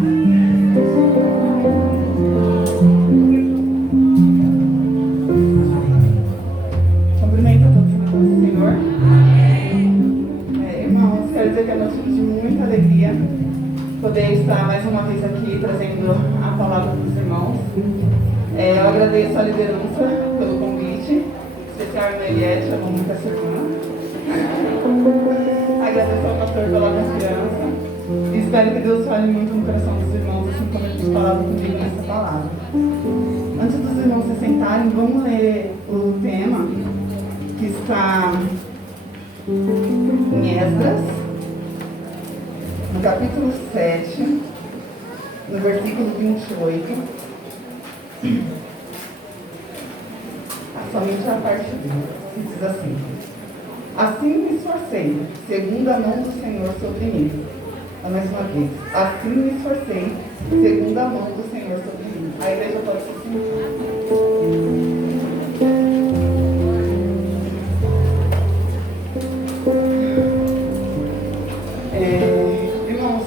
Cumprimento a todos do Senhor. Irmãos, quero dizer que é motivo de muita alegria poder estar mais uma vez aqui trazendo a palavra para os irmãos. Eu agradeço a liderança pelo convite, especial a irmã Eliette, amo muito essa irmã. Agradeço ao pastor pela confiança e espero que Deus fale muito no coração dos irmãos, assim como ele tem falado comigo nessa palavra. Antes dos irmãos se sentarem, vamos ler o tema que está em Esdras, no capítulo 7, no versículo 28. Somente a parte dele, que diz assim: assim me esforcei, segundo a mão do Senhor sobre mim. Mais uma vez, assim me esforcei, segundo a mão do Senhor sobre mim. A igreja pode se sentir. Irmãos,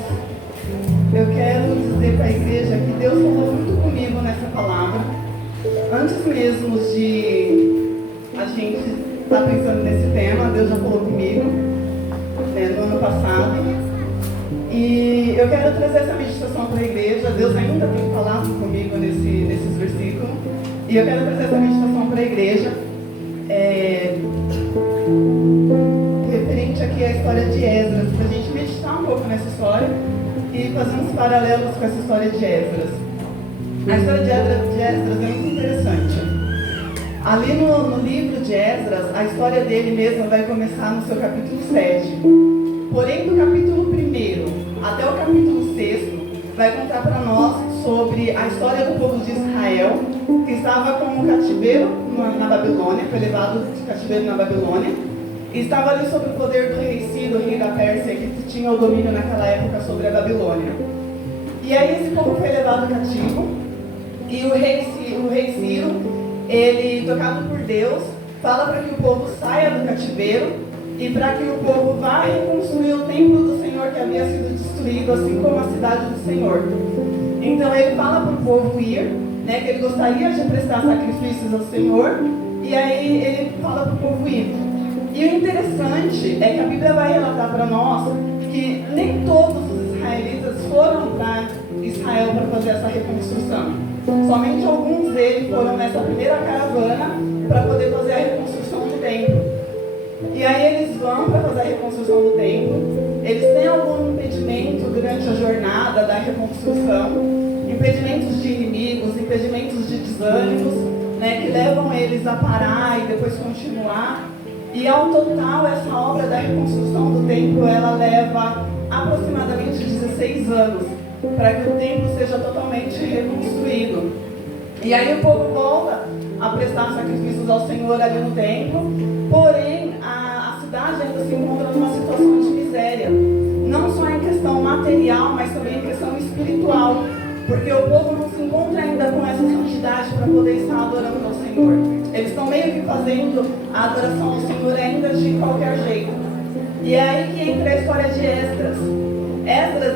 eu quero dizer para a igreja que Deus falou muito comigo nessa palavra, antes mesmo de a gente estar pensando nesse tema. Deus já falou comigo, no ano passado, e eu quero trazer essa meditação para a igreja. Deus ainda tem falado comigo nesses versículos, e eu quero trazer essa meditação para a igreja, referente aqui à história de Esdras, para a gente meditar um pouco nessa história e fazer uns paralelos com essa história de Esdras. A história de Esdras é muito interessante. Ali no livro de Esdras, a história dele mesmo vai começar no seu capítulo 7. Porém, do capítulo 1 até o capítulo 6, vai contar para nós sobre a história do povo de Israel, que estava como cativeiro na Babilônia, foi levado de cativeiro na Babilônia, e estava ali sob o poder do rei Ciro, rei da Pérsia, que tinha o domínio naquela época sobre a Babilônia. E aí esse povo foi levado cativo, e o rei Ciro, ele, tocado por Deus, fala para que o povo saia do cativeiro e para que o povo vá reconstruir o templo do Senhor que havia sido destruído, assim como a cidade do Senhor. Então ele fala para o povo ir, que ele gostaria de prestar sacrifícios ao Senhor, e aí ele fala para o povo ir. E o interessante é que a Bíblia vai relatar para nós que nem todos os israelitas foram para Israel para fazer essa reconstrução. Somente alguns deles foram nessa primeira caravana para poder fazer a reconstrução do templo. E aí eles vão para fazer a reconstrução do templo. Eles têm algum impedimento durante a jornada da reconstrução, impedimentos de inimigos, impedimentos de desânimos, que levam eles a parar e depois continuar. E ao total, essa obra da reconstrução do templo, ela leva aproximadamente 16 anos para que o templo seja totalmente reconstruído. E aí o povo volta a prestar sacrifícios ao Senhor ali no templo, porém a cidade ainda se encontra numa situação de miséria, não só em questão material, mas também em questão espiritual, porque o povo não se encontra ainda com essa santidade para poder estar adorando ao Senhor. Eles estão meio que fazendo a adoração ao Senhor ainda de qualquer jeito. E é aí que entra a história de Esdras. Esdras,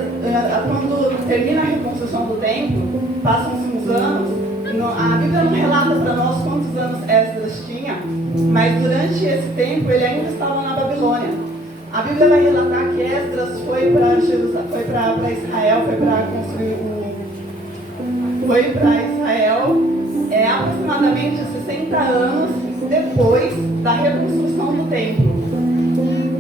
quando termina a reconstrução do templo, passam-se uns anos. A Bíblia não relata para nós quantos anos Esdras tinha, mas durante esse tempo ele ainda estava na Babilônia. A Bíblia vai relatar que Esdras foi para Israel, foi para construir foi para Israel aproximadamente 60 anos depois da reconstrução do templo.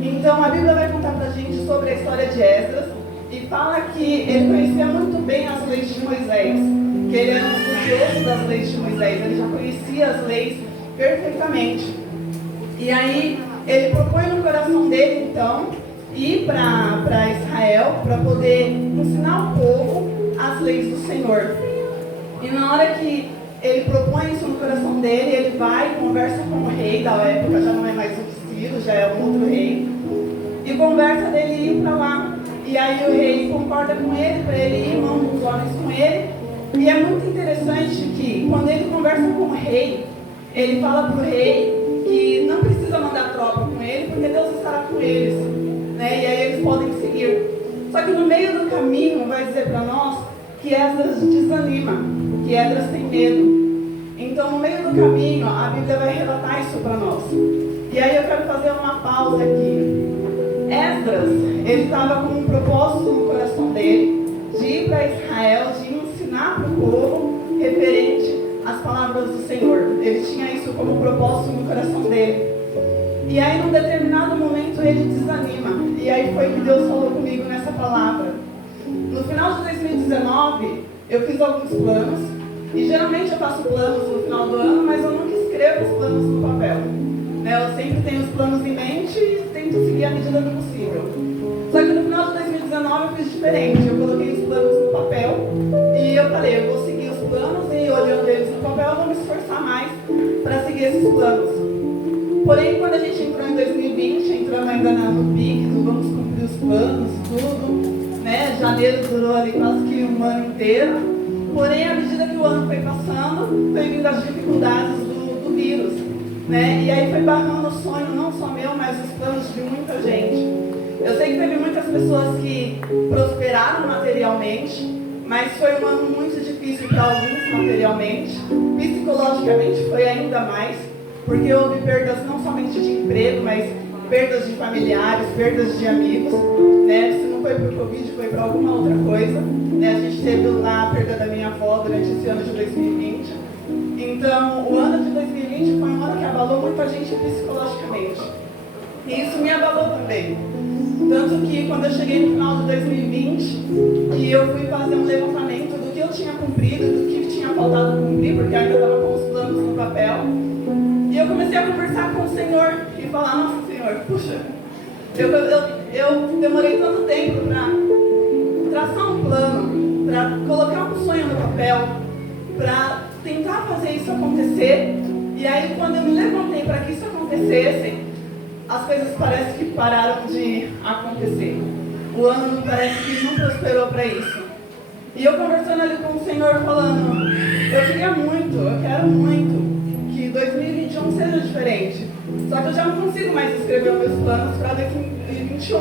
Então a Bíblia vai contar para a gente sobre a história de Esdras e fala que ele conhecia muito bem as leis de Moisés, que ele era um estudioso das leis de Moisés, ele já conhecia as leis perfeitamente. E aí ele propõe no coração dele, então, ir para Israel para poder ensinar o povo as leis do Senhor. E na hora que ele propõe isso no coração dele, ele vai e conversa com o rei da época, já não é mais o Ciro, já é um outro rei, e conversa dele ir para lá. E aí o rei concorda com ele, para ele ir, manda os homens com ele. E é muito interessante que quando ele conversa com o rei, ele fala para o rei que não precisa mandar tropa com ele, porque Deus estará com eles, E aí eles podem seguir. Só que no meio do caminho vai dizer para nós que Esdras desanima, que Esdras tem medo. Então, no meio do caminho, a Bíblia vai relatar isso para nós. E aí eu quero fazer uma pausa aqui. Esdras, ele estava com um propósito no coração dele, de ir para Israel, de ensinar para o povo referente às palavras do Senhor. Ele tinha isso como propósito no coração dele. E aí, num determinado momento, ele desanima. E aí foi que Deus falou comigo nessa palavra. No final de 2019, eu fiz alguns planos. E geralmente eu faço planos no final do ano, mas eu nunca escrevo os planos no papel. Eu sempre tenho os planos em mente e tento seguir à medida do possível. Só que no final de 2019 eu fiz diferente. Eu coloquei os planos no papel e eu falei, eu vou seguir os planos e olhando eles no papel eu vou me esforçar mais para seguir esses planos. Porém, quando a gente entrou em 2020, entramos ainda no pique do vamos cumprir os planos, tudo, né? Janeiro durou ali quase que um ano inteiro. Porém, à medida que o ano foi passando, foi vindo as dificuldades do vírus, né? E aí foi barrando o sonho, não só meu, mas os planos de muita gente. Eu sei que teve muitas pessoas que prosperaram materialmente, mas foi um ano muito difícil para alguns materialmente. Psicologicamente foi ainda mais, porque houve perdas não somente de emprego, mas perdas de familiares, perdas de amigos, né? Se não foi por Covid, foi para alguma outra coisa, né? A gente teve lá a perda da minha avó durante esse ano de 2020. Então, o ano de 2020 foi um ano que abalou muita gente psicologicamente. E isso me abalou também. Tanto que quando eu cheguei no final de 2020, e eu fui fazer um levantamento do que eu tinha cumprido, do que tinha faltado cumprir, porque ainda estava com os planos no papel. E eu comecei a conversar com o Senhor e falar, nossa Senhor, puxa, eu demorei tanto tempo para traçar um plano, para colocar um sonho no papel, para tentar fazer isso acontecer. E aí quando eu me levantei para que isso acontecesse, as coisas parecem que pararam de acontecer. O ano parece que não prosperou para isso. E eu conversando ali com o Senhor falando, eu quero muito que 2021 seja diferente. Só que eu já não consigo mais escrever os meus planos para 2021.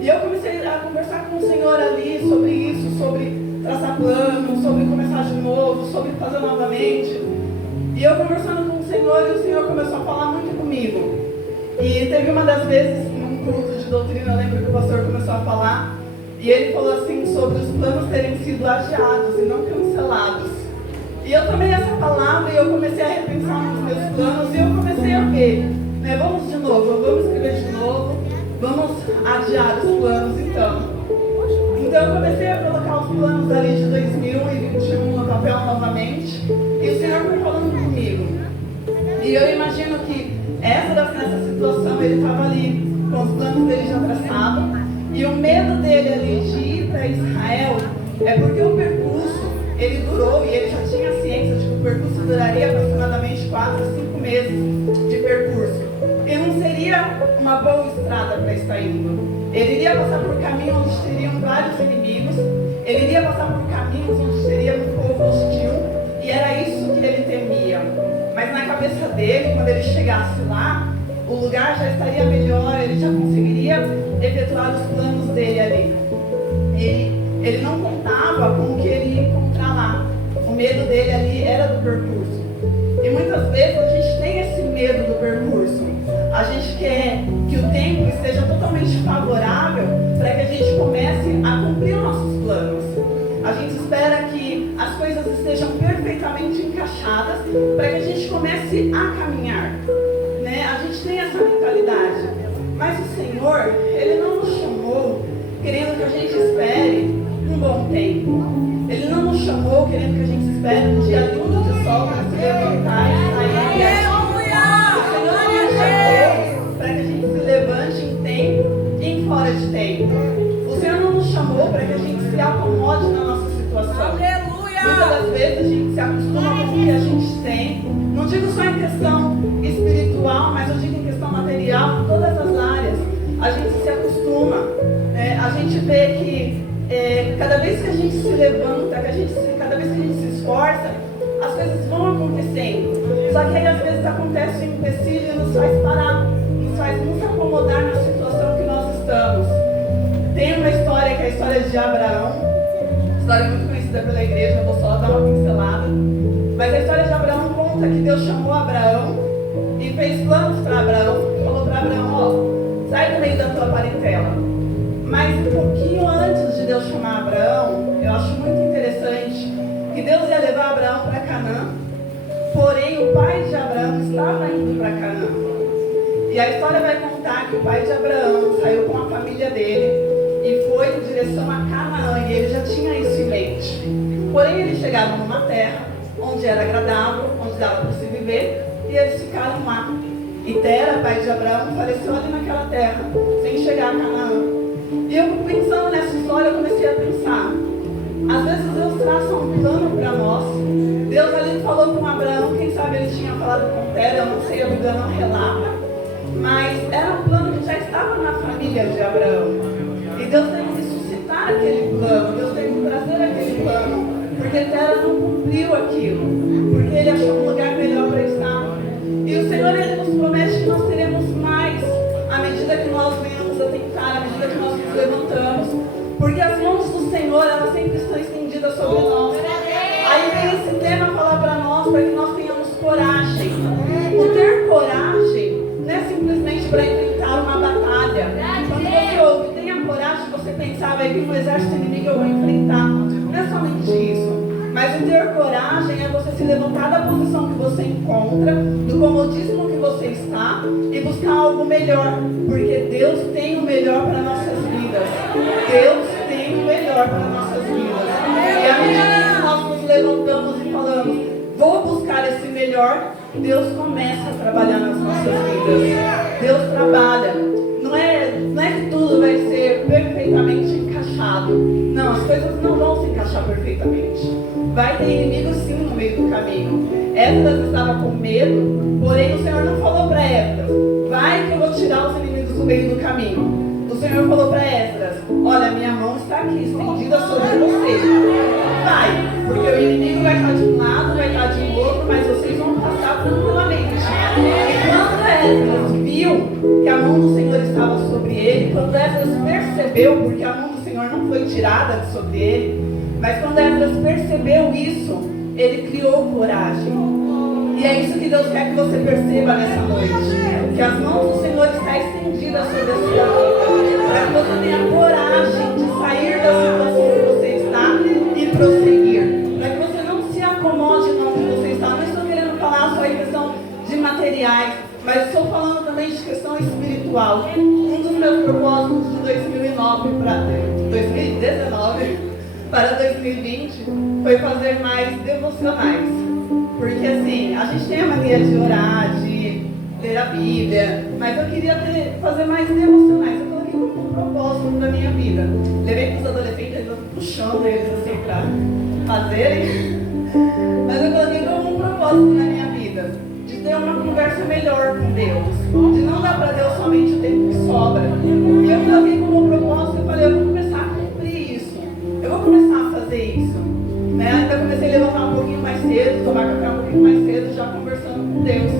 E eu comecei a conversar com o Senhor ali sobre isso, sobre traçar planos, sobre começar de novo, sobre fazer novamente. E eu conversando com o Senhor, e o Senhor começou a falar muito comigo. E teve uma das vezes, num culto de doutrina, eu lembro que o pastor começou a falar, e ele falou assim sobre os planos terem sido adiados e não cancelados. E eu tomei essa palavra e eu comecei a repensar nos meus planos e eu comecei a ver, né? Vamos de novo, vamos escrever de novo, vamos adiar os planos então. Então eu comecei a colocar os planos ali de 2021 no papel novamente e o Senhor foi falando comigo. E eu imagino que nessa situação ele estava ali com os planos dele já traçados e o medo dele ali de ir para Israel é porque o percurso ele durou e ele já tinha ciência de que o percurso duraria aproximadamente 4 a 5 meses de percurso. E não seria uma boa estrada para estar indo. Ele iria passar por caminhos onde teriam vários inimigos, ele iria passar por caminhos onde teria um povo hostil, e era isso que ele temia. Mas na cabeça dele, quando ele chegasse lá, o lugar já estaria melhor, ele já conseguiria efetuar os planos dele ali. Ele não contava com o que ele ia encontrar lá. O medo dele ali era do percurso. E muitas vezes a gente tem esse medo do percurso. A gente quer que o tempo esteja totalmente favorável para que a gente comece a cumprir nossos planos. A gente espera que as coisas estejam perfeitamente encaixadas para que a gente comece a caminhar. Né? A gente tem essa mentalidade. Mas o Senhor, Ele não nos chamou querendo que a gente espere um bom tempo. Ele não nos chamou querendo que a gente espere um dia lindo de sol para se levantar e sair e agir. O Senhor nos chamou para que a gente se levante em tempo e em fora de tempo. O Senhor não nos chamou para que a gente se acomode na nossa situação. Muitas das vezes a gente se acostuma com o que a gente tem. Não digo só em questão espiritual, mas eu digo em questão material, em todas as áreas. A gente se acostuma. A gente vê que cada vez que a gente se levanta, cada vez que a gente se esforça, as coisas vão acontecendo. Só que aí às vezes acontece um empecilho e nos faz parar, nos faz nos acomodar na situação que nós estamos. Tem uma história que é a história de Abraão. História muito conhecida pela igreja, eu vou só dar uma pincelada. Mas a história de Abraão conta que Deus chamou Abraão e fez planos para Abraão. Falou para Abraão, ó, sai do meio da tua parentela. Mas um pouquinho antes de Deus chamar Abraão, eu acho muito interessante que Deus ia levar Abraão para Canaã. Porém, o pai de Abraão estava indo para Canaã. E a história vai contar que o pai de Abraão saiu com a família dele e foi em direção a Canaã, e ele já tinha isso em mente. Porém, eles chegaram numa terra onde era agradável, onde dava para se viver, e eles ficaram lá. E Tera, pai de Abraão, faleceu ali naquela terra, sem chegar a Canaã. E eu, pensando nessa história, eu comecei a pensar. Às vezes Deus traça um plano para nós. Deus ali falou com Abraão, quem sabe ele tinha falado com Tera, eu não sei, a Bíblia não relata. Mas era um plano que já estava na família de Abraão. E Deus teve que suscitar aquele plano, Deus teve que trazer aquele plano, porque Tera não cumpriu aquilo, porque ele achou um lugar melhor para estar. E o Senhor, ele nos promete que nós teremos mais à medida que nós venhamos a tentar, à medida que nós nos levantamos, porque as mãos do Senhor, elas sempre estão estendidas sobre nós. Aí vem esse tema falar para nós, para que nós tenhamos coragem. O ter coragem não é simplesmente para enfrentar uma batalha. Quando você ouve, tenha coragem, você pensar, vai vir um exército inimigo, eu vou enfrentar. Não é somente isso. Mas o ter coragem é você se levantar da posição que você encontra, do comodismo que você está, e buscar algo melhor. Porque Deus tem o melhor para nossas vidas. Deus tem o melhor para nossas vidas. E à medida que nós nos levantamos e falamos, vou buscar esse melhor, Deus começa a trabalhar nas nossas vidas. Deus trabalha. Não é que tudo vai ser perfeitamente encaixado. Não, as coisas não vão se encaixar perfeitamente. Vai ter inimigos sim no meio do caminho. Esdras estava com medo, porém o Senhor não falou para Esdras, vai que eu vou tirar os inimigos do meio do caminho. O Senhor falou para Esdras, olha, minha mão está aqui, estendida sobre você. Vai, porque o inimigo vai estar de um lado, vai estar de outro, mas vocês vão passar tranquilamente. E quando Esdras viu que a mão do Senhor estava sobre ele, quando Esdras percebeu, porque a mão do Senhor não foi tirada de sobre ele, mas quando Esdras percebeu isso, ele criou coragem. E é isso que Deus quer que você perceba nessa noite. Que as mãos do Senhor estão estendidas sobre a sua vida. Para que você tenha coragem de sair da situação que você está e prosseguir. Para que você não se acomode onde você está. Não estou querendo falar só em questão de materiais, mas estou falando também de questão espiritual. Um dos meus propósitos de 2019 para 2020 foi fazer mais devocionais. Porque assim, a gente tem a mania de orar, de ler a Bíblia, mas eu queria fazer mais devocionais. Eu coloquei como um propósito para a minha vida. Levei para os adolescentes, eles puxando eles assim para fazerem. Mas eu coloquei como um propósito na minha vida, de ter uma conversa melhor com Deus, de não dar para Deus somente o tempo que sobra. E eu coloquei como propósito, eu falei, eu vou começar a cumprir isso. Eu vou começar a fazer isso. Né? Ainda comecei a levantar um pouquinho mais cedo, tomar café um pouquinho mais cedo, já conversando com Deus.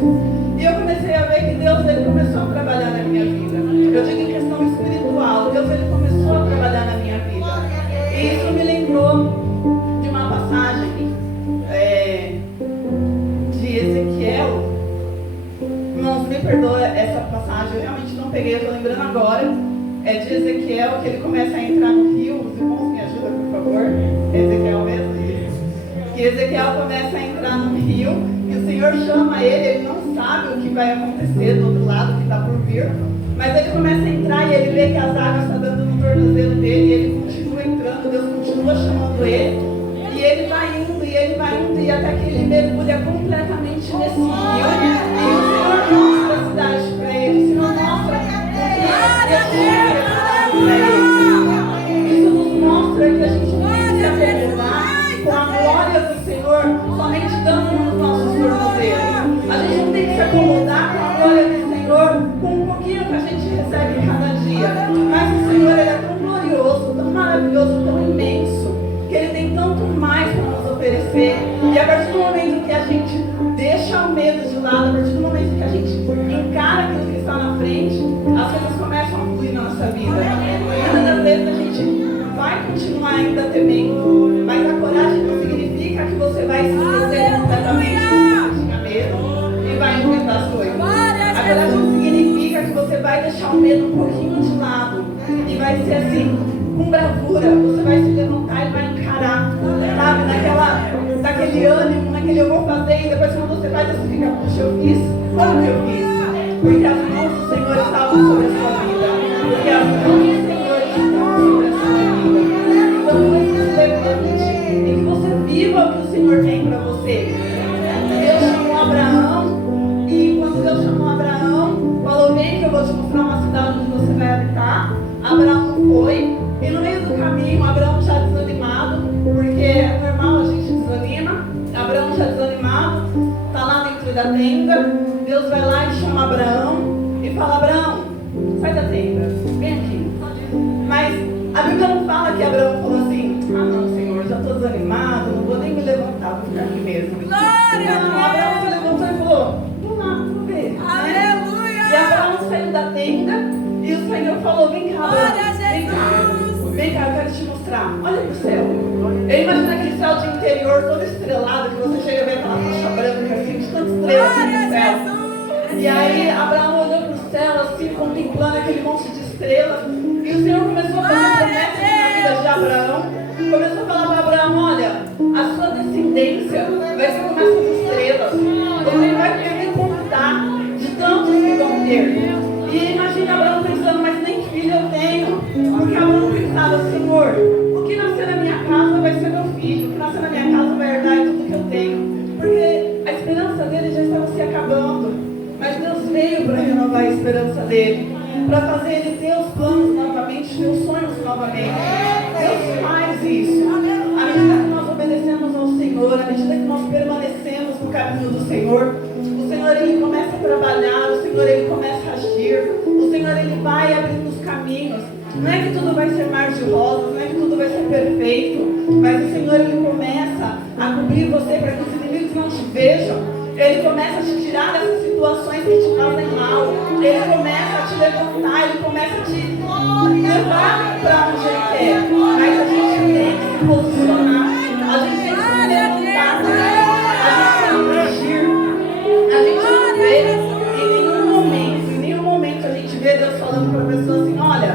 E eu comecei a ver que Deus, ele começou a trabalhar na minha vida. Eu digo em questão espiritual, Deus, ele começou a trabalhar na minha vida. E isso me lembrou de uma passagem de Ezequiel. Irmãos, me perdoa essa passagem, eu realmente não peguei, eu estou lembrando agora. É de Ezequiel, que ele começa a entrar no rio. Os irmãos me ajudam, por favor. É Ezequiel mesmo? Que Ezequiel começa a entrar no rio e o Senhor chama ele não sabe o que vai acontecer do outro lado, o que está por vir. Mas ele começa a entrar e ele vê que as águas estão dando no tornozelo dele, e ele continua entrando, Deus continua chamando ele. E ele vai indo, e até que ele mergulha completamente nesse rio. E o Senhor mostra a cidade para ele, o Senhor mostra isso nos mostra que a gente não tem que se acomodar com a glória do Senhor somente dando nos nossos tornozelos. A gente não tem que se acomodar com a glória do Senhor com um pouquinho que a gente recebe cada dia. Mas o Senhor, ele é tão glorioso, tão maravilhoso, tão imenso, que ele tem tanto mais para nos oferecer. E a partir do momento que a gente deixa o medo de lado, a partir do momento que a gente encara aquilo que está na frente, as coisas começam a fluir na nossa vida. Muitas das vezes a gente vai continuar ainda temendo, o medo um pouquinho de lado e vai ser assim, com bravura. Você vai se levantar e vai encarar, sabe, naquele ânimo, naquele eu vou fazer, e depois quando você faz, você fica, puxa, eu fiz, como que eu fiz? Porque as mãos do Senhor estavam sobre a sua vida. Porque as mãos do Senhor estavam sobre a sua vida. Então você se levante e que você viva o que o Senhor tem para você. Deus chamou Abraão, e quando Deus chamou Abraão, falou: vem que eu vou te mostrar uma cidade onde você vai habitar. Abraão foi, e no meio do caminho, Abraão já desanimado, porque é normal a gente desanima. Abraão já desanimado, está lá dentro da tenda. Deus vai lá e chama Abraão e fala: Abraão, sai da tenda, vem aqui. Mas a Bíblia não fala que Abraão falou assim: ah não, Senhor, já estou desanimado, não vou nem me levantar, vou ficar aqui mesmo. Glória não, Abraão se levantou e falou: vamos lá, vamos ver. Aleluia! E Abraão saiu da tenda e o Senhor falou: vem cá, Abraão, vem cá, eu quero te mostrar. Olha para o céu. Eu imagino aquele céu de interior todo estrelado, que você chega a ver aquela faixa branca assim, de tantas estrelas no céu. E aí Abraão olhou para o céu assim, contemplando aquele monte de estrelas. E o Senhor começou a fazer promessas na vida de Abraão. Começou a falar para Abraão: olha, a sua descendência vai ser como essas estrelas. Você vai poder contar de tantos que vão ter. E imagina Abraão pensando: mas nem filho eu tenho. Porque Abraão pensava: Senhor, o que nascer na minha casa vai ser meu filho. O que nascer na minha casa vai herdar tudo que eu tenho. Porque a esperança dele já estava se acabando. Mas Deus veio para renovar a esperança dele, para fazer ele ter os planos novamente, ter os sonhos novamente. Deus faz isso. À medida que nós obedecemos ao Senhor, à medida que nós permanecemos no caminho do Senhor, o Senhor ele começa a trabalhar, o Senhor ele começa a agir, o Senhor ele vai abrindo os caminhos. Não é que tudo vai ser mar de rosas, não é que tudo vai ser perfeito, mas o Senhor ele começa a cobrir você para que os inimigos não te vejam. Ele começa a te tirar dessas situações que te fazem mal. Ele começa a te levantar, ele começa a te levar para onde ele quer. Mas a gente tem que se posicionar, a gente tem que se levantar, a gente tem que agir. A gente não vê em nenhum momento a gente vê Deus falando para a pessoa assim: olha,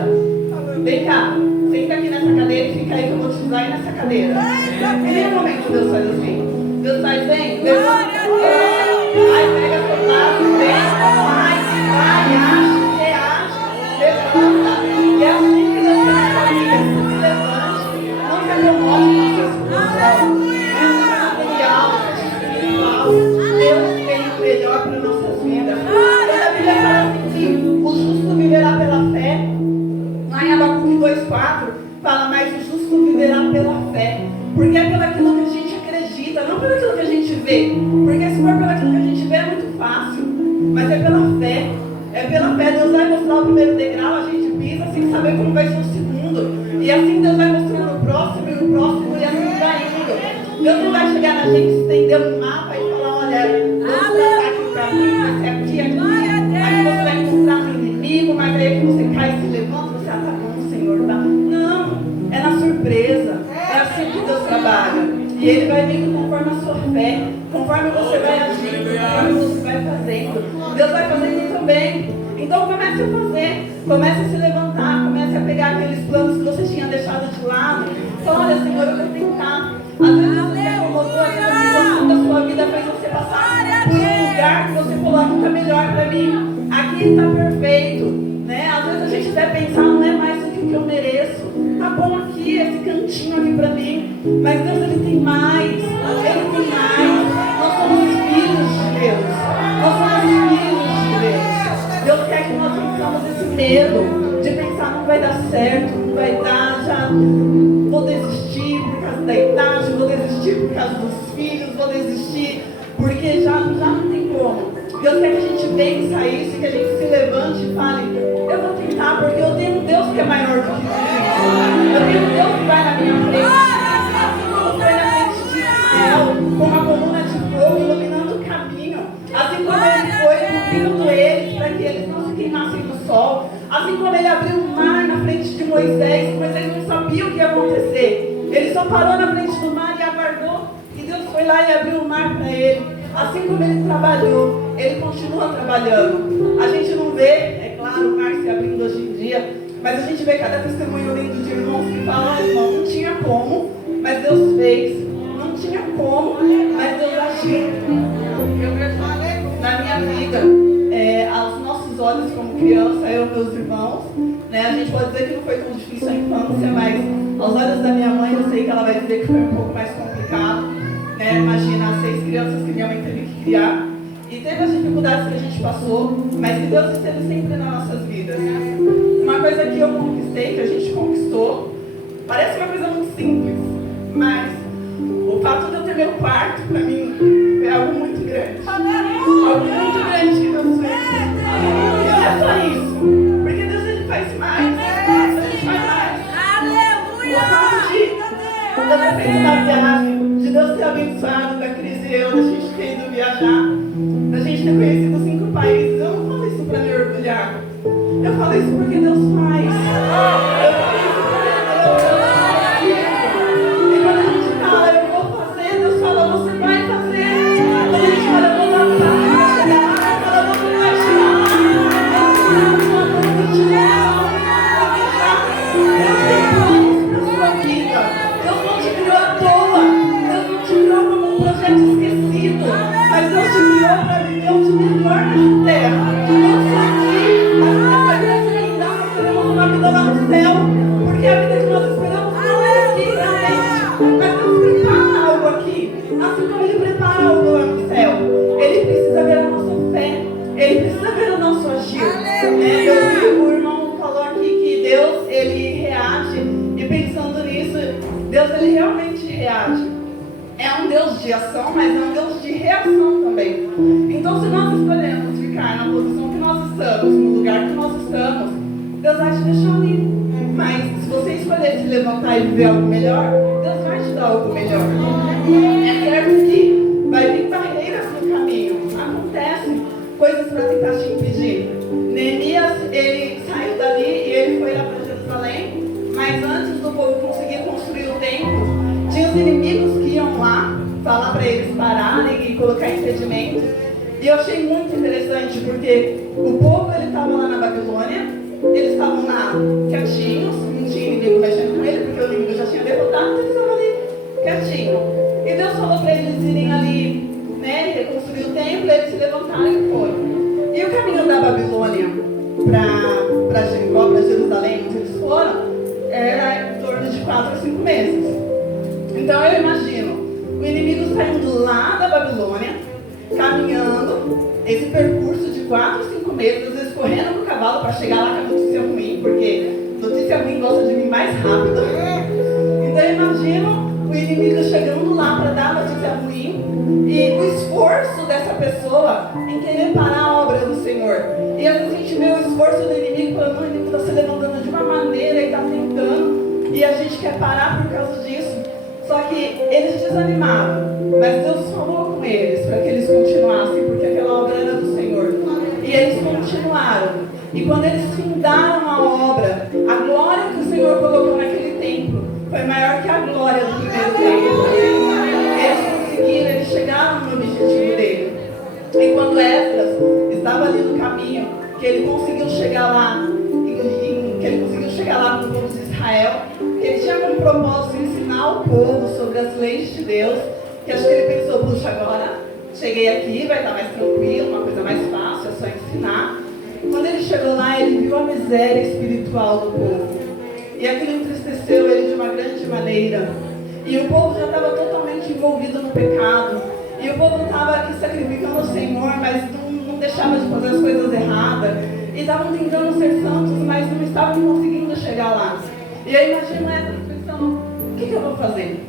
vem cá, senta aqui nessa cadeira e fica aí que eu vou te usar aí nessa cadeira. Em nenhum momento Deus faz assim. Deus faz: vem, levanta. Vai, pega seu braço, vem, vai, age, reage, levanta. E é assim que Deus tem família. Se levante, não se acomode com a sua situação. Não se material, seja espiritual. Deus tem o melhor para nossas vidas. Quando a Bíblia fala assim que o justo viverá pela fé, lá em Abacuque 2,4 fala: mas o justo viverá pela fé. Porque é pelo aquilo que a gente acredita, não pelo aquilo que a gente vê. Porque se for pelo aquilo que a gente vê é muito fácil. Mas é pela fé. É pela fé. Deus vai mostrar o primeiro degrau, a gente pisa sem saber como vai ser o segundo. E assim Deus vai mostrando o próximo e o próximo, e assim vai indo. Deus não vai chegar na gente, estender um mapa e falar: olha, vou tratar aqui o caminho, vai ser aqui, aqui. Aqui você vai encontrar um inimigo, mas aí que você cai e se levanta, você: ah, tá bom, Senhor, tá? Não, é na surpresa. É assim que Deus trabalha. E Ele vai vindo conforme a sua fé, conforme você vai agindo, conforme você vai fazendo. Deus vai fazendo também. Então comece a fazer, comece a se levantar, comece a pegar aqueles planos que você tinha deixado de lado. Fala: olha, Senhor, eu vou tentar. Às vezes você acomodou, às vezes a situação da sua vida fez você passar por um lugar que você falou: aqui está melhor para mim, aqui está perfeito. Né? Às vezes a gente até pensar: não é mais do que o que eu mereço. Tá bom aqui, esse cantinho aqui para mim. Mas Deus, Ele tem mais. Ele tem mais. Nós somos filhos de Deus. Nós somos filhos de Deus. Deus quer que nós tenhamos esse medo de pensar: não vai dar certo, não vai dar, já vou desistir por causa da idade, vou desistir por causa dos filhos, vou desistir porque já não tem como. Deus quer que a gente vença isso, que a gente se levante e fale: eu vou tentar, porque eu tenho um Deus que é maior do que isso. Eu tenho um Deus que vai na minha frente. Assim como foi na frente de Israel, com uma coluna de fogo iluminando o caminho. Assim como Ele foi cobrindo eles para que eles não se queimassem no sol. Assim como Ele abriu o mar na frente de Moisés. Moisés não sabia o que ia acontecer. Ele só parou na frente do mar e aguardou. E Deus foi lá e abriu o mar para ele. Assim como Ele trabalhou, Ele continua trabalhando. A gente não vê, é claro, o mar se abrindo hoje em dia, mas a gente vê cada testemunho lindo de irmãos que falam, irmão, não tinha como, mas Deus fez, não tinha como, mas Deus agiu. Eu falei na minha vida, aos nossos olhos como criança, eu e meus irmãos, né, a gente pode dizer que não foi tão difícil a infância, mas aos olhos da minha mãe eu sei que ela vai dizer que foi um pouco mais complicado, né? Imagina 6 crianças que minha mãe teve que criar, e teve as dificuldades que a gente passou, mas que Deus esteve sempre nas nossas vidas. Uma coisa que eu conquistei, que a gente conquistou, parece uma coisa muito simples, mas o fato de eu ter meu quarto, para mim, é algo muito grande. Algo muito grande que Deus fez. E não é só isso, porque Deus ele faz mais, ele faz mais. O fato de eu ter feito uma viagem, de Deus ter abençoado da Cris e eu, da gente ter ido viajar, da gente ter conhecido 5 países, eu não falo isso para me orgulhar. Eu falo isso porque Deus faz. Eu falo isso porque Deus faz. E quando a gente fala, eu vou fazer, Deus fala, você vai fazer. Quando a gente fala, eu vou dar prazo, Deus fala, você vai chegar lá. Deus fala, você te leva. Deus tem planos para a sua vida. Deus não te criou à toa. Deus não te criou como um projeto esquecido. Mas Deus te criou para viver o de melhor nessa terra. Não só aqui, mas uma vida lá no céu, porque a vida que nós esperamos não é aqui realmente, mas Deus prepara algo aqui, assim como Ele prepara algo lá no céu. Ele precisa ver a nossa fé, Ele precisa ver o nosso agir. O irmão falou aqui que Deus, Ele reage, e pensando nisso, Deus, Ele realmente reage. É um Deus de ação, mas é um Deus de reação também. Então, se nós escolhemos ficar na posição que nós estamos, no lugar que nós estamos, Deus vai te deixar ali. Mas se você escolher se levantar e viver algo melhor, Deus vai te dar algo melhor. É certo que vai vir barreiras no caminho. Acontecem coisas para tentar te impedir. Neemias, ele saiu dali e ele foi lá para Jerusalém. Mas antes do povo conseguir construir o templo, tinha os inimigos que iam lá falar para eles pararem e colocar impedimentos. E eu achei muito interessante porque o povo estava lá na Babilônia. Eles estavam lá quietinhos, não tinha inimigo mexendo com ele, porque o inimigo já tinha derrotado, então eles estavam ali quietinhos. E Deus falou para eles irem ali, né, reconstruir o templo, eles se levantaram e foram. E o caminho da Babilônia para Jericó, para Jerusalém, onde eles foram, era em torno de 4 a 5 meses. Então eu imagino o inimigo saindo lá da Babilônia, caminhando esse percurso de 4 a 5 meses, às vezes correndo no cavalo para chegar lá com a notícia ruim, porque notícia ruim gosta de vir mais rápido. Então eu imagino o inimigo chegando lá para dar a notícia ruim e o esforço dessa pessoa em querer parar a obra do Senhor. E às vezes a gente vê o esforço do inimigo falando, o inimigo está se levantando de uma maneira e está tentando, e a gente quer parar por causa disso. Só que eles desanimaram, mas Deus falou com eles para que eles continuassem, porque aquela obra era do Senhor. E eles continuaram. E quando eles findaram a obra, a glória que o Senhor colocou naquele templo foi maior que a glória do primeiro templo. Eles conseguiram, eles chegaram no objetivo dele. E quando Esdras estava ali no caminho, que ele conseguiu chegar lá, com o povo de Israel, que ele tinha como propósito ensinar o povo sobre as leis de Deus, que acho que ele pensou, puxa, agora cheguei aqui, vai estar mais tranquilo, uma coisa mais fácil, é só ensinar. Quando ele chegou lá, ele viu a miséria espiritual do povo. E aquilo entristeceu ele de uma grande maneira. E o povo já estava totalmente envolvido no pecado. E o povo estava aqui sacrificando o Senhor, mas não deixava de fazer as coisas erradas. E estavam tentando ser santos, mas não estavam conseguindo chegar lá. E eu imagino ele pensando, o que eu vou fazer?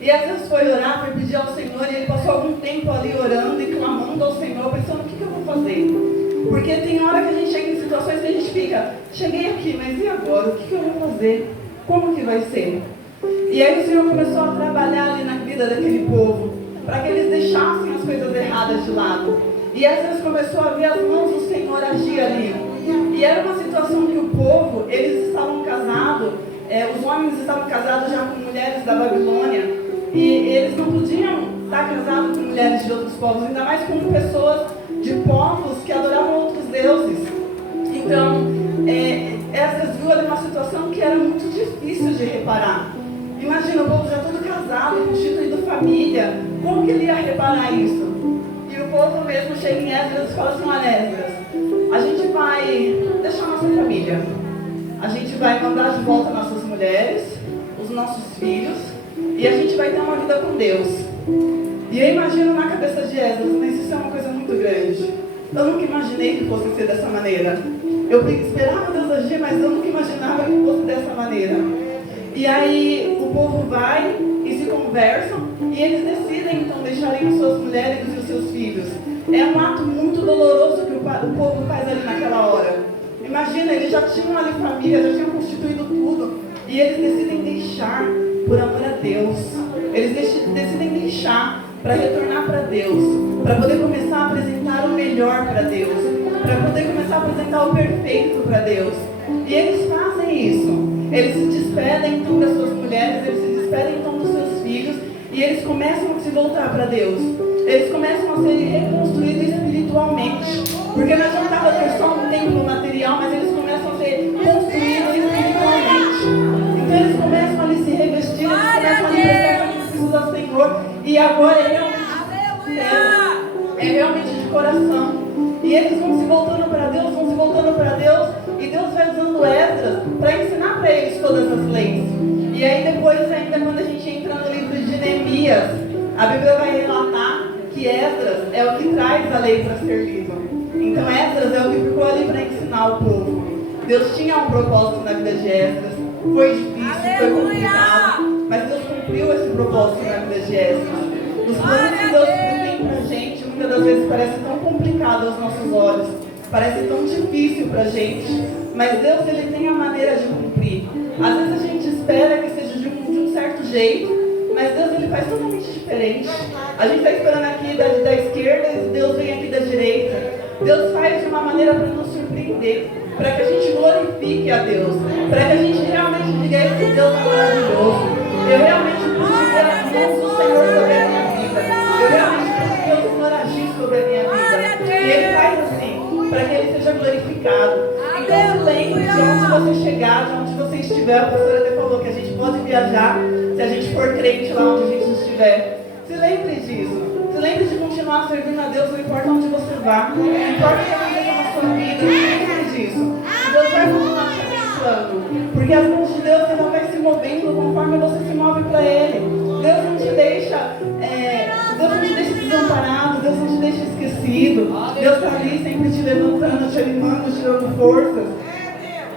E às vezes foi orar, foi pedir ao Senhor, e ele passou algum tempo ali orando e clamando ao Senhor, pensando, o que eu vou fazer? Porque tem hora que a gente chega em situações que a gente fica, cheguei aqui, mas e agora? O que eu vou fazer? Como que vai ser? E aí o Senhor começou a trabalhar ali na vida daquele povo, para que eles deixassem as coisas erradas de lado. E às vezes começou a ver as mãos do Senhor agir ali. E era uma situação que o povo, eles estavam casados, os homens estavam casados já com mulheres da Babilônia, e eles não podiam estar casados com mulheres de outros povos, ainda mais com pessoas de povos que adoravam outros deuses. E Então, Esdras viu ali uma situação que era muito difícil de reparar. Imagina, o povo já todo casado, constituído família, como que ele ia reparar isso? E o povo mesmo chega em Esdras e fala assim: olha, Esdras, a gente vai deixar nossa família, a gente vai mandar de volta nossas mulheres, os nossos filhos, e a gente vai ter uma vida com Deus. E eu imagino na cabeça de Esdras, mas isso é uma coisa muito grande. Eu nunca imaginei que fosse ser dessa maneira. Eu esperava Deus agir, mas eu nunca imaginava que fosse dessa maneira. E aí o povo vai e se conversam, e eles decidem então deixarem as suas mulheres e os seus filhos. É um ato muito doloroso que o povo faz ali naquela hora. Imagina, eles já tinham ali família, já tinham constituído tudo, e eles decidem deixar por amor a Deus. Eles decidem deixar para retornar para Deus, para poder começar a apresentar o melhor para Deus, para poder começar a apresentar o perfeito para Deus. E eles fazem isso. Eles se despedem então das suas mulheres, eles se despedem então dos seus filhos, e eles começam a se voltar para Deus. Eles começam a ser reconstruídos espiritualmente, porque não adiantava ter só um templo material, mas eles começam a ser construídos espiritualmente. Então eles começam a se revestir, eles começam a prestar sacrifícios ao Senhor, e agora é realmente de coração. E eles vão se voltando para Deus, e Deus vai usando Esdras para ensinar para eles todas as leis. E aí depois, ainda quando a gente entra no livro de Neemias, a Bíblia vai relatar que Esdras é o que traz a lei para ser lido. Então Esdras é o que ficou ali para ensinar o povo. Deus tinha um propósito na vida de Esdras. Foi difícil, foi complicado, mas Deus cumpriu esse propósito na vida de Esdras. Os planos que Deus tem pra gente, muitas das vezes parece tão complicado aos nossos olhos, parece tão difícil pra gente, mas Deus, ele tem a maneira de cumprir. Às vezes a gente espera que seja de um certo jeito, mas Deus, ele faz totalmente diferente. A gente está esperando aqui da esquerda e Deus vem aqui da direita. Deus faz de uma maneira para nos surpreender, para que a gente glorifique a Deus, para que a gente realmente diga: esse Deus é maravilhoso. Eu realmente preciso ver as mãos do Senhor sobre a minha vida. Eu realmente preciso ver o Senhor agir sobre a minha vida. E Ele faz assim, para que Ele seja glorificado. Então se lembre de onde você chegar, de onde você estiver. A pastora até falou que a gente pode viajar se a gente for crente lá onde a gente estiver. Se lembre disso. Se lembre de continuar servindo a Deus, não importa onde você vá. Não importa o que aconteça na sua vida. Se lembre disso. Deus vai continuar te abençoando. Porque as mãos de Deus, ela vai se movendo conforme você se move para Ele. Deus não te deixa desamparado. Deus não te deixa esquecido. Deus está ali sempre te levantando, te animando, te dando forças.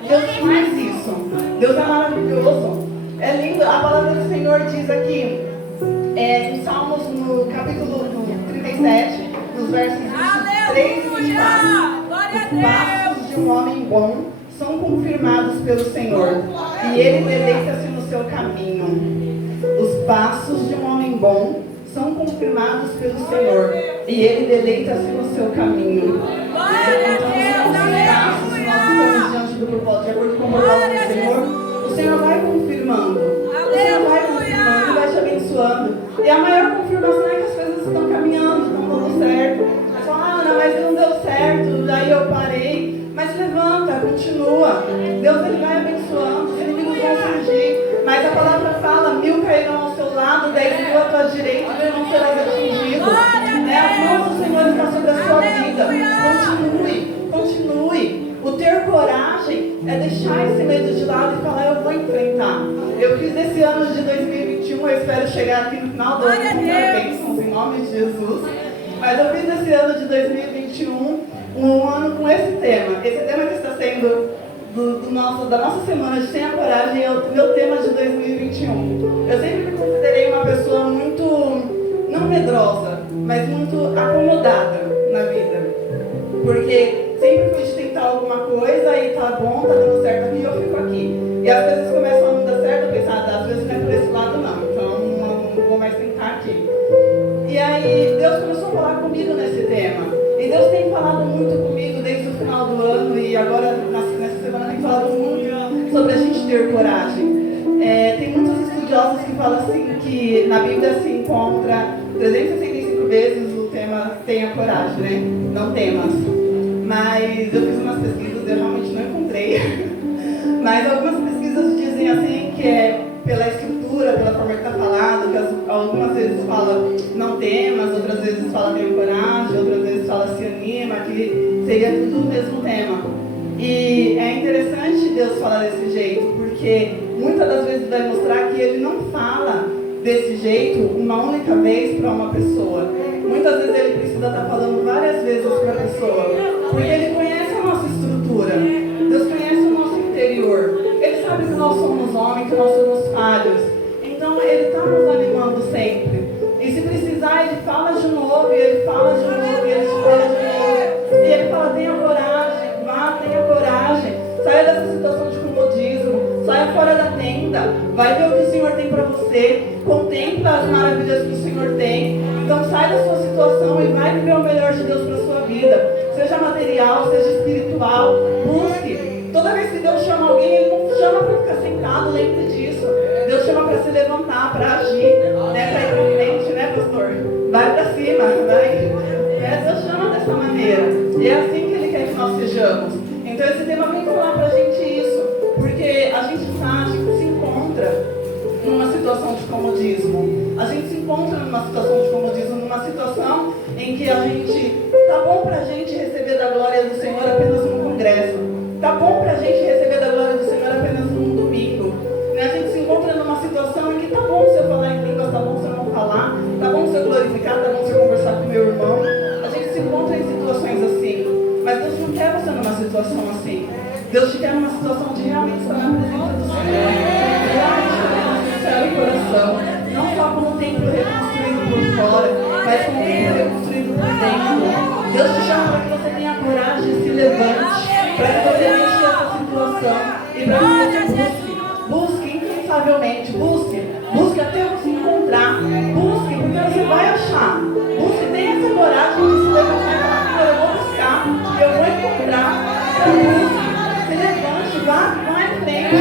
Deus faz isso. Deus é maravilhoso. É lindo. A palavra do Senhor diz aqui, em Salmos, no capítulo 37, nos versos 23 e 24. Os passos de um homem bom são confirmados pelo Senhor, e Ele deleita-se no seu caminho. Os passos de um homem bom são confirmados pelo Senhor, e Ele deleita-se no seu caminho. Então, os nossos passos, nós estamos diante do propósito, de acordo com o propósito do Senhor, o Senhor vai confirmando. O Senhor vai confirmando, Ele vai te abençoando. E a maior confirmação é que as coisas estão caminhando, estão dando certo. Você fala: não, mas não deu certo, daí eu parei. Mas levanta, continua. Deus, ele vai abençoando, os inimigos vão surgir. Mas a palavra fala: 1000 cairão ao seu lado, 10.000 à tua direita, e tu não serás atingido. As mãos do Senhor estão sobre a sua vida. Continue. O ter coragem é deixar esse medo de lado e falar: eu vou enfrentar. Eu fiz esse ano de 2021, eu espero chegar aqui no final do ano com bênçãos em nome de Jesus. Mas eu fiz esse ano de 2021 um ano com esse tema. Esse tema que está sendo da nossa semana de Tenha Coragem é o meu tema de 2021. Eu sempre me considerei uma pessoa muito, não medrosa, mas muito acomodada na vida. Porque sempre fui de tentar alguma coisa e tá bom, tá dando certo aqui, eu fico aqui. E às vezes começam a não dar certo, eu penso: às vezes não é por esse lado não, então não vou mais tentar aqui. E aí Deus começou a falar comigo nesse tema. E Deus tem falado muito comigo desde o final do ano, e agora nessa semana tem falado muito sobre a gente ter coragem. Tem muitos estudiosos que falam assim que na Bíblia se encontra 365 vezes o tema tenha coragem, né? Não temas. mas eu fiz umas pesquisas e eu realmente não encontrei. Mas algumas pesquisas dizem assim que é pela estrutura, pela forma que está falado, que algumas vezes fala não temas, outras vezes fala tenha coragem, outras vezes fala se anima, que seria tudo o mesmo tema. E é interessante Deus falar desse jeito, porque muitas das vezes vai mostrar que Ele não fala desse jeito uma única vez para uma pessoa. Muitas vezes Ele precisa estar falando várias vezes para a pessoa, porque Ele conhece a nossa estrutura, Deus conhece o nosso interior, Ele sabe que nós somos homens, que nós somos falhos, então Ele está nos animando sempre. E se precisar, Ele fala de novo, e Ele fala de novo, e Ele fala de novo, e Ele fala, tenha coragem, vá, tenha coragem, saia dessa situação de comodismo, saia fora da tenda, vai ver o que o Senhor tem para você, contempla as maravilhas que o Senhor tem. Então sai da sua situação e vai viver o melhor de Deus para a sua vida, seja material, seja espiritual, busque. Toda vez que Deus chama alguém, Ele não chama para ficar sentado, lembre disso. Deus chama para se levantar, para agir, né? Para ir para frente, né, pastor? Vai para cima, vai. Deus chama dessa maneira, e é assim que Ele quer que nós sejamos. Então esse tema vem falar para a gente isso, porque a gente se encontra numa situação de comodismo. A gente se encontra numa situação de comodismo, numa situação em que a gente, tá bom pra gente receber da glória do Senhor apenas num congresso, tá bom pra gente receber da glória do Senhor apenas num domingo, né? A gente se encontra numa situação em que tá bom se eu falar em línguas, tá bom se eu não falar, tá bom se eu glorificar, tá bom se eu conversar com meu irmão. A gente se encontra em situações assim, mas Deus não quer você numa situação assim. Deus te quer numa situação de realmente estar na presença do Senhor, realmente céu e coração, não só como um templo reconstruído por fora, mas como um templo reconstruído por dentro. Deus te chama para que você tenha coragem e se levante, para que você deixe essa situação e para que você busque incansavelmente, busque até você encontrar, busque porque você vai achar, busque, tenha essa coragem de se levantar e falar, Senhor, eu vou buscar, eu vou encontrar, então busque, se levante, vá em frente.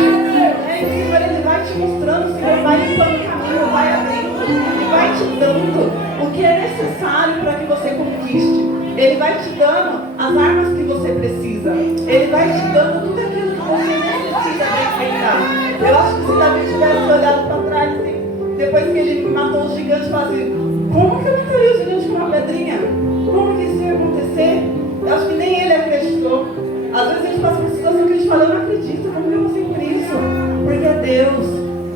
Senhor, Ele vai te mostrando, o Senhor vai limpando o caminho, vai abrindo e vai te dando o que é necessário para que você conquiste. Ele vai te dando as armas que você precisa. Ele vai te dando tudo aquilo que você necessita para enfrentar. Eu acho que se Davi tivesse olhado para trás, assim, depois que ele matou os gigantes, falou assim, como que eu mataria os gigantes com uma pedrinha? Como que isso ia acontecer? Eu acho que nem ele acreditou. Às vezes a gente passa por situação que a gente fala, eu não acredito, como que eu vou ser por isso?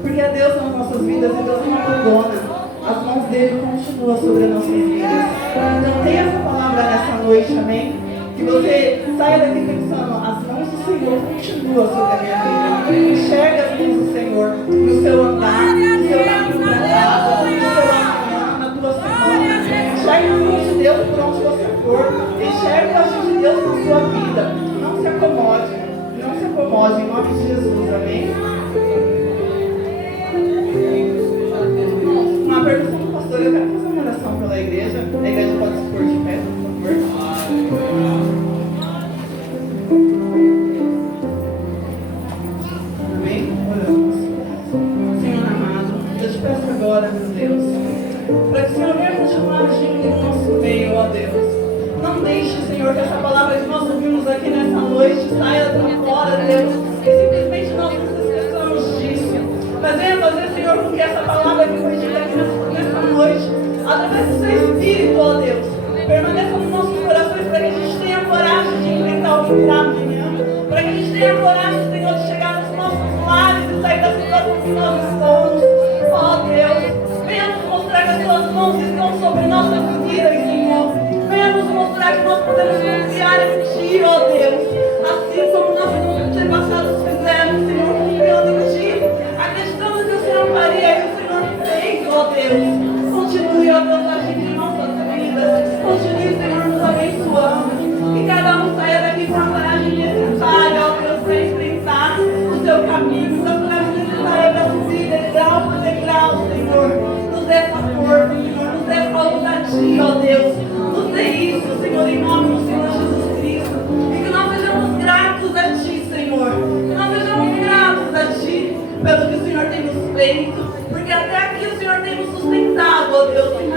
Porque é Deus nas nossas vidas e Deus não abandona. As mãos dele continuam sobre as nossas vidas. Então tenha essa palavra nessa noite, amém? Que você saia daqui pensando, as mãos do Senhor continuam sobre a minha vida. Enxerga as mãos do Senhor no seu andar, no seu caminho para casa, no seu amanhã, na tua semana. Enxerga as mãos de Deus por onde você for. Enxerga a ajuda de Deus na sua vida. Não se acomode, em nome de Jesus, amém? Uma pergunta do pastor, eu quero fazer uma oração pela igreja. A igreja pode se pôr de pé, por favor. Amém? Oramos. Senhor amado, eu te peço agora, meu Deus, para que o Senhor venha continuar agindo no nosso meio, ó Deus. Não deixe, Senhor, que essa palavra que nós ouvimos aqui nessa noite saia para fora, Deus, e simplesmente nós nos esqueçamos disso. Mas venha fazer, Senhor, com que essa palavra que foi dita aqui nessa noite, através do seu Espírito, ó Deus, permaneça nos nossos corações para que a gente tenha coragem de enfrentar o que virá amanhã, para que a gente tenha coragem, Senhor, de chegar nos nossos lares e sair da situação que nós estamos. Ó Deus, venha nos mostrar que as tuas mãos estão sobre nossas vidas, Senhor. Venha nos mostrar que nós podemos confiar em Ti, ó Deus, assim como nossos antepassados fizeram, Senhor, confiando em Ti, acreditando que o Senhor faria e o Senhor fez, ó Deus. Continue, ó Deus, agindo em nossas vidas, continue, Senhor, nos abençoando, e cada um saia daqui com a coragem necessária, ó Deus, para enfrentar o seu caminho, com a coragem necessária para subir degrau por degrau, Senhor. Nos dê essa força, Senhor, nos dê essa ousadia, ó Deus. Nos dê isso, Senhor, em nome do Senhor Jesus Cristo. E que nós sejamos gratos a Ti, Senhor. Que nós sejamos gratos a Ti pelo que o Senhor tem nos feito. Porque até aqui o Senhor tem nos sustentado, ó Deus.